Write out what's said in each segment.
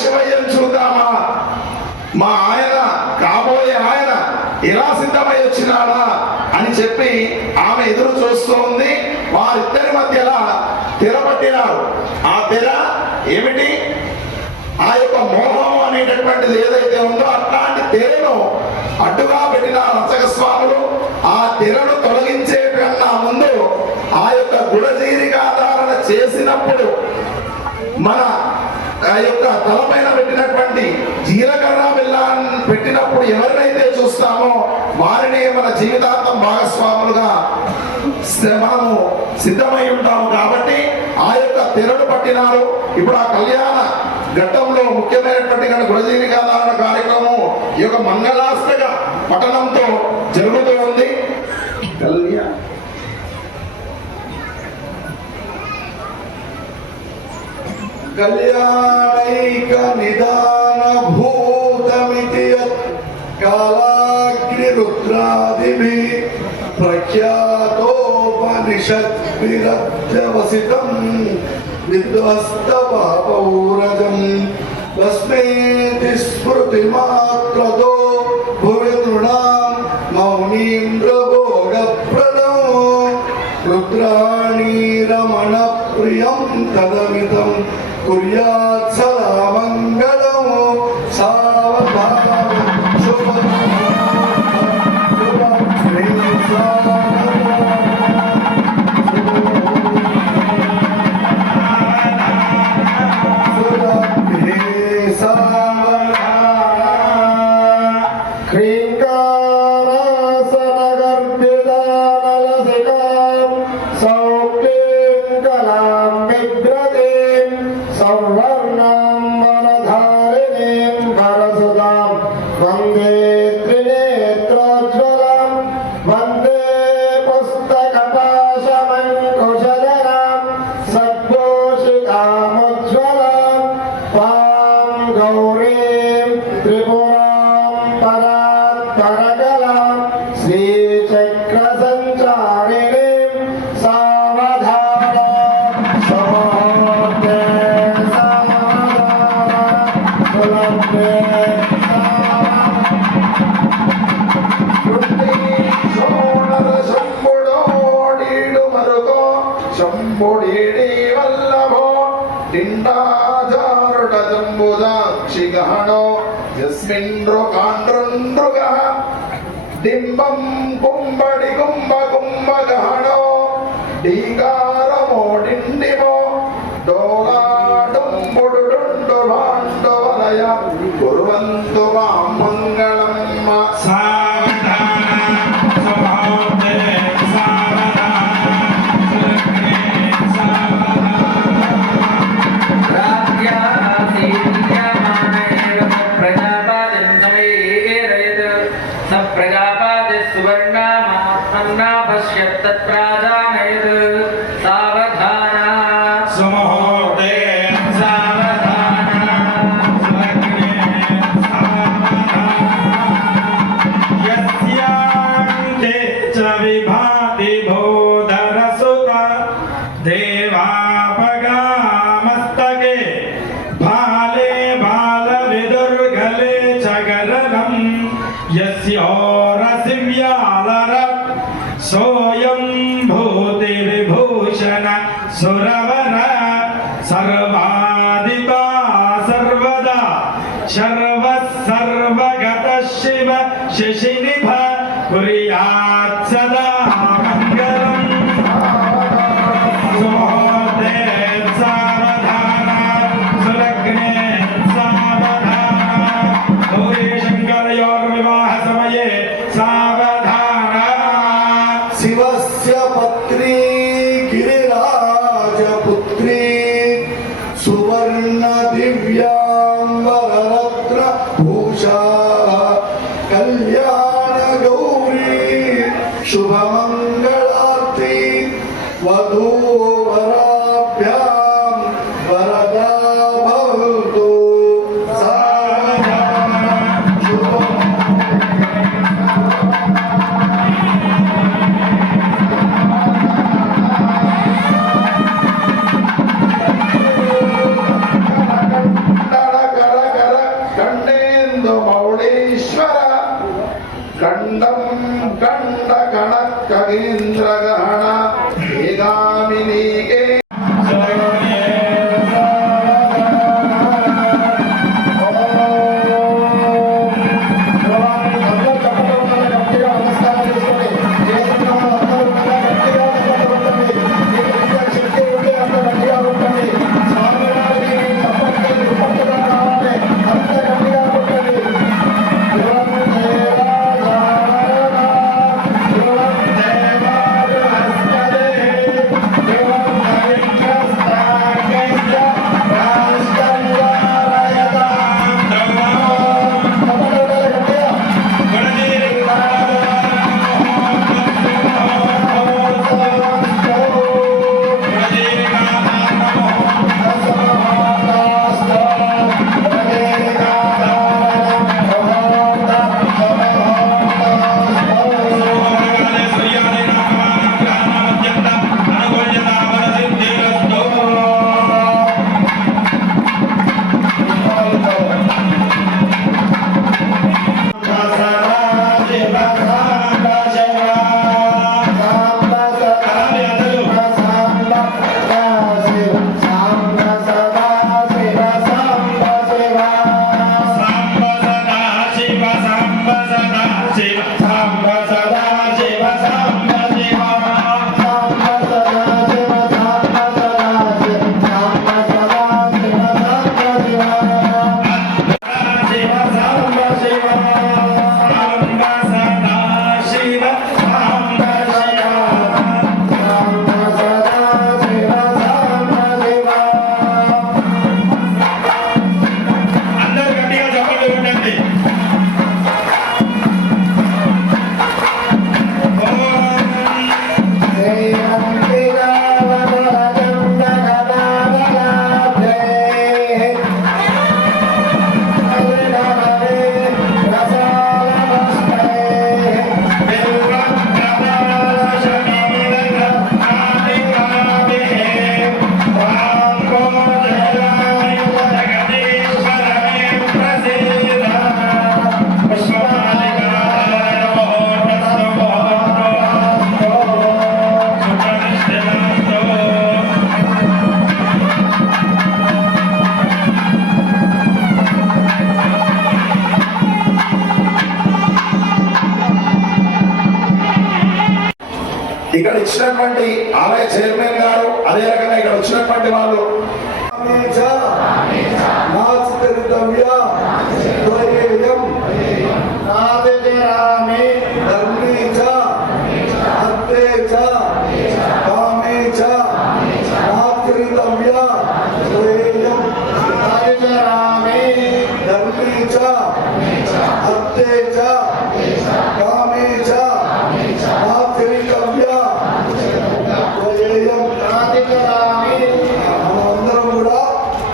శివయ్యను చూద్దామా, మా ఆయన కాబోయే ఆయన ఎలా సిద్ధమై వచ్చినాడా అని చెప్పి ఆమె ఎదురు చూస్తూ ఉంది. వారిద్దరి మధ్యలో తెర పట్టినారు. ఆ తెర ఏమిటి? ఆ యొక్క మోహం అనేటటువంటిది ఏదైతే ఉందో అట్లాంటి తెరను అడ్డుగా పెట్టిన అర్చక స్వాములు ఆ తెరను తొలగించే కన్నా ముందు ఆ యొక్క గుడజీరికాధారణ చేసినప్పుడు మన ఆ యొక్క తలపైన పెట్టినటువంటి జీలకర్ర బెల్లాన్ని పెట్టినప్పుడు ఎవరినైతే చూస్తామో వారిని మన జీవితాంతం భాగస్వాములుగా మనము సిద్ధమై ఉంటాము. కాబట్టి ఆ యొక్క తెరను పట్టినారు. ఇప్పుడు ఆ కళ్యాణ ఘట్టంలో ముఖ్యమైనటువంటి గుడజీవికాధారణ కార్యక్రమం ఈ యొక్క మంగళాష్టక పఠనంతో జరుగుతూ ఉంది. కళ్యాణైక నిదాన భూతమితి కాలాగ్ని రుద్రాదిభి ప్రఖ్యాతోపనిషద్విరజ్యవసితం విధ్వస్త పాపౌరజం భస్మేతి స్మృతి మాత్రతో భువి నృణాం మౌనీంద్ర భోగప్రదం రుద్రాణీ రమణ ప్రియం తదమితం కుర్యాత్ సదా మంగళం సావధానం శుభం డింబం కుంబడి కుంభ కుంభగహణో డీకారమో డిండిమో డోలాడుంబుడు డుండు భాండు వలయ కుర్వంతు మాం మంగళం सोयं भूति विभूषण सुरवर सर्वादिता सर्वदा शर्व सर्वगत शिव शिशिनिभ कुर्यात् सदा मंगलम् सुहोते सावधान सुलग्ने सावधान गौरी शंकरयोर विवाह समये शिवस्य पत्री गिरिराजपुत्री सुवर्ण दिव्यांबररत्न भूषा कल्याण गौरी शुभमंगलार्ती वधूवराभ्यां वरदा भवतु సింధు మౌళీశ్వర ఖండం ఖండ గణ ఖగేంద్ర గహణ ఏగామినీకే ఇక్కడ ఇచ్చినటువంటి ఆలయ చైర్మన్ గారు అదే రకంగా ఇక్కడ వచ్చినటువంటి వాళ్ళు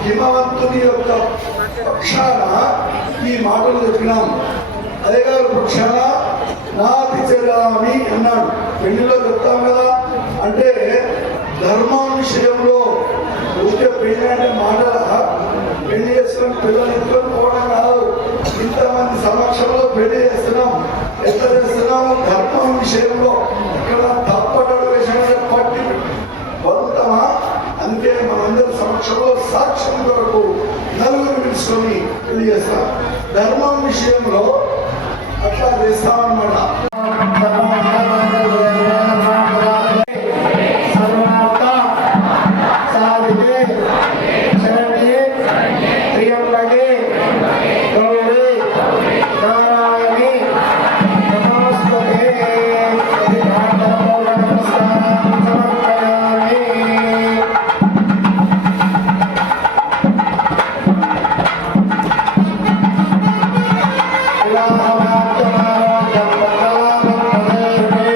హిమవంతుని యొక్క పక్షాన ఈ మాటలు చెప్పినాం. అదే గారు పక్షాన నాతి చెరామి అన్నాడు. పెళ్లిలో చెప్తాం కదా, అంటే ధర్మం విషయంలో ఊరికే పెళ్లి అంటే మాటల పెళ్లి చేసుకొని పిల్లలు ఎత్తుకొని పోవడం కాదు. ఇంతమంది సమక్షంలో పెళ్లి చేస్తున్నాం. ఎట్లా చేస్తున్నాము? ధర్మం విషయంలో ఇక్కడ తప్పటడు విషయంలో పట్టి వదులుతామా? అందుకే మనందరి సమక్షంలో సాక్ష్యం కొరకు నలుగురు పిలుచుకొని పెళ్లి చేస్తాం. ధర్మం విషయంలో అట్లా చేస్తామన్నమాట. Ram Ram Ram Ram Ram Ram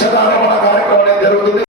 అక్షరారోహణ కార్యక్రమం అనేది జరుగుతుంది.